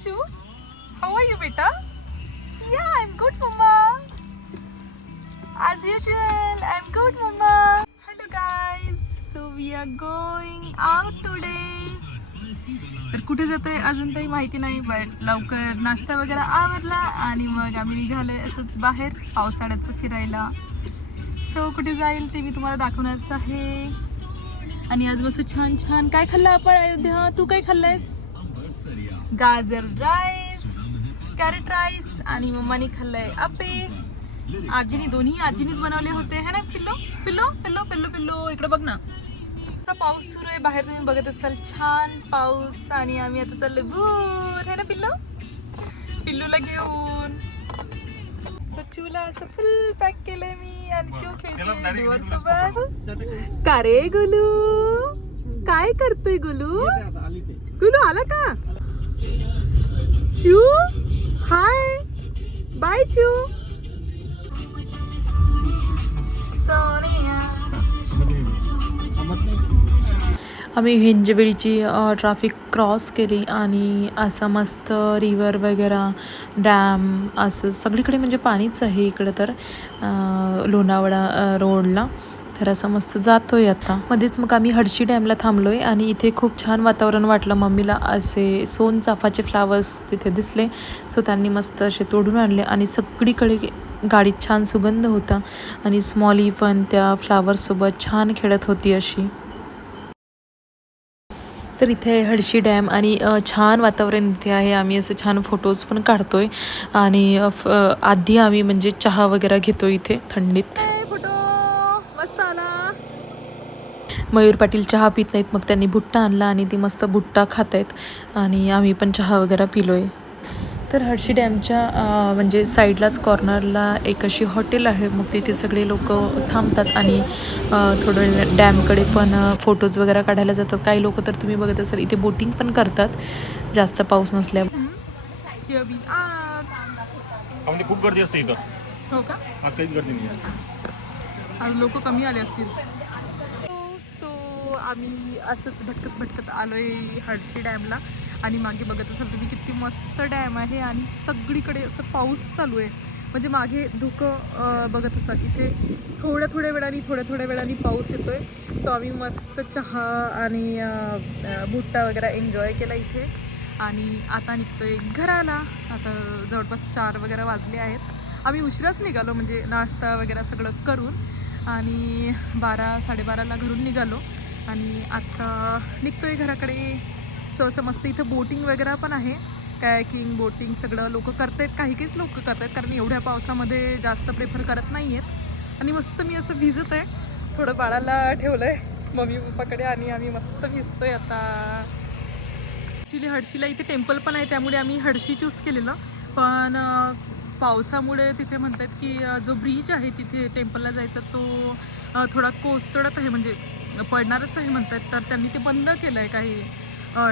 Chu. How are you, beta? Yeah, I'm good, Mama. As usual, I'm good, Mama. Hello, guys. So we are going out today. तर कुठे जातोय अजून काही माहिती नाही but लवकर नाश्ता वगैरे आवडला आणि मग आम्ही निघालोय असंच बाहेर पावसाळ्याचं फिरायला सो कुठे जाईल ते मी तुम्हाला दाखवणारच आहे आणि आज मस्त छान छान काय खाल्लं आपण अयोध्या तू काय खाल्लंयस गाजर राईस कॅरेट राईस आणि मम्मानी खाल्लंय आपे. आजीनी दोन्ही आजीनीच बनवले होते है ना pillow? Pillow? Pillow pillow pillow इकडे बघ ना. आता पाऊस सुरू आहे बाहेर तुम्ही बघत असाल छान पाऊस आणि आम्ही आता चाललो बूर है ना पिल्लो? पिल्लूला घेऊन. सचूला असं फुल पॅक केलंय मी आणि चिव खेळते सोबत का रे गुलू? काय करतोय गुलू? गुलू आला का? चू। हाय। बाय चू। आम्ही हिंजवेळीची ट्रॅफिक क्रॉस केली आणि असं मस्त रिवर वगैरे डॅम असं सगळीकडे म्हणजे पाणीच आहे इकडं तर लोणावळा रोडला तर असं मस्त जातोय आता. मध्येच मग आम्ही हडशी डॅमला थांबलोय आणि इथे खूप छान वातावरण वाटलं. मम्मीला असे सोन चाफाचे फ्लावर्स तिथे दिसले. सो त्यांनी मस्त असे तोडून आणले आणि सगळीकडे गाडीत छान सुगंध होता. आणि स्मॉली पण त्या फ्लावरसोबत छान खेळत होती अशी. तर इथे हडशी डॅम आणि छान वातावरण इथे आहे. आम्ही असं छान फोटोज पण काढतोय. आणि फ- आधी आम्ही म्हणजे चहा वगैरे घेतो इथे थंडीत फोटो मस्त आला मयूर पाटील चहा पित नाहीत मग त्यांनी भुट्टा आणला आणि ती मस्त भुट्टा खात आहेत आणि आम्ही पण चहा वगैरे पिलोय. तर हडशी डॅमच्या म्हणजे साईडलाच कॉर्नरला एक अशी हॉटेल आहे. मग तिथे सगळे लोक थांबतात आणि थोडं डॅमकडे पण फोटोज वगैरे काढायला जातात. काही लोक तर तुम्ही बघत असाल इथे बोटिंग पण करतात. जास्त पाऊस नसल्यावर खूप गर्दी असते इथं. हो का? आज काहीच गर्दी नाही आहे. आज लोक कमी आले असतील. आम्ही असंच भटकत भटकत आलोय हडशी डॅमला. आणि मागे बघत असाल तुम्ही किती मस्त डॅम आहे आणि सगळीकडे असं पाऊस चालू आहे. म्हणजे मागे धुकं बघत असाल. इथे थोड्या थोड्या वेळाने थोड्या थोड्या वेळाने पाऊस येतो आहे सो आम्ही मस्त चहा आणि भुट्टा वगैरे एन्जॉय केला इथे. आणि आता निघतोय घराला. आता जवळपास चार वगैरे वाजले आहेत. आम्ही उशिराच निघालो म्हणजे नाश्ता वगैरे सगळं करून. आणि बारा साडेबाराला घरून निघालो. आणि आत्ता निघतोय घराकडे. सहसं मस्त इथं बोटिंग वगैरे पण आहे. कायकिंग बोटिंग सगळं लोक करतायत. काही काहीच लोक करतायत कारण एवढ्या पावसामध्ये जास्त प्रेफर करत नाही आहेत आणि मस्त मी असं भिजत आहे थोडं बाळाला ठेवलं आहे मम्मी पप्पाकडे आणि आम्ही मस्त भिजतोय आता. ॲक्च्युली हडशीला इथे टेम्पल पण आहे त्यामुळे आम्ही हडशी चूज केलेलं. पण पावसामुळे तिथे म्हणतात की जो ब्रिज आहे तिथे टेम्पलला जायचा तो थोडा कोसळत आहे. म्हणजे पडणारच आहे म्हणतात तर त्यांनी ते बंद केलं आहे काही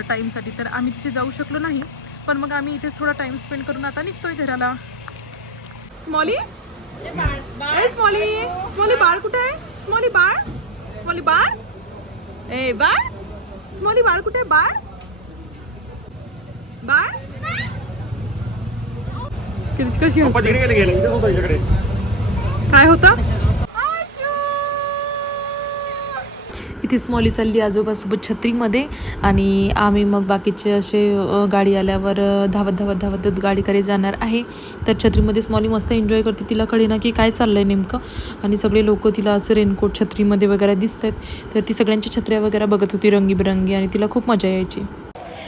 टाईमसाठी तर आम्ही तिथे जाऊ शकलो नाही. पण मग आम्ही इथेच थोडा टाइम स्पेंड करून आता निघतोय घराला. स्मॉली? ए स्मॉली. स्मॉली बाळ कुठे आहे? स्मॉली बाळ? स्मॉली बाळ? ए बाळ? स्मॉली बाळ कुठे आहे? बाळ? बाळ? कशी काय होता? इथेच स्मॉली चालली आजोबासोबत छत्रीमध्ये. आणि आम्ही मग बाकीचे असे गाडी आल्यावर धावत धावत धावत गाडीकडे जाणार आहे. तर छत्रीमध्ये स्मॉली मस्त एन्जॉय करते. तिला कळे ना की काय चाललं आहे नेमकं. आणि सगळे लोक तिला असं रेनकोट छत्रीमध्ये वगैरे दिसत आहेत. तर ती सगळ्यांच्या छत्र्या वगैरे बघत होती रंगीबिरंगी आणि तिला खूप मजा यायची.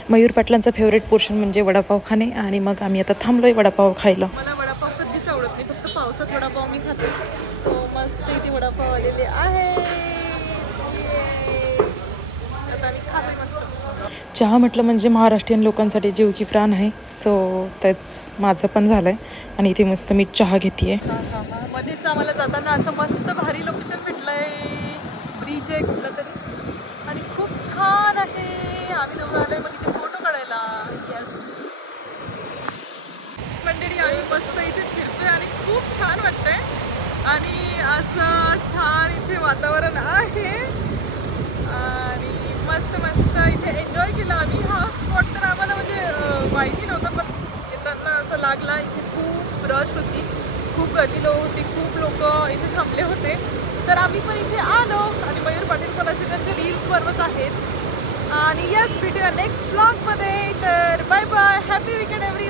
मयूर पाटलांचा फेवरेट पोर्शन म्हणजे वडापाव खाणे. आणि मग आम्ही आता थांबलोय वडापाव खायला. मला वडापाव कधीच आवडत नाही. फक्त पावसात वडापाव मी खाते. सो मस्त इथे वडापाव आलेले आहे Yay. आता आम्ही खातोय मस्त चहा म्हटलं म्हणजे महाराष्ट्रीयन लोकांसाठी जीव की प्राण आहे. सो तेच माझं पण झालं आहे आणि इथे मस्त मी चहा घेते आहे मध्येच आम्हाला जाताना असं मस्त भारी लोकेशन भेटलंय. ब्रिज आहे कुठलं तरी. आणि खूप छान आहे. आम्ही दोघं आलोय मग इथे फोटो काढायला. येस मंडळी आम्ही मस्त इथे फिरतोय आणि खूप छान वाटतंय. आणि असं छान इथे वातावरण आहे. मस्त मस्त इथे एन्जॉय केला आम्ही. हा स्पॉट तर आम्हाला म्हणजे माहिती नव्हता पण येताना असं लागला. इथे खूप रश होती. खूप गर्दी होती. खूप लोक इथे थांबले होते. तर आम्ही पण इथे आलो. आणि मयूर पाटील पण असे त्यांचे रील्स बनवत आहेत. आणि यस भेटूया नेक्स्ट ब्लॉगमध्ये तर bye bye happy weekend every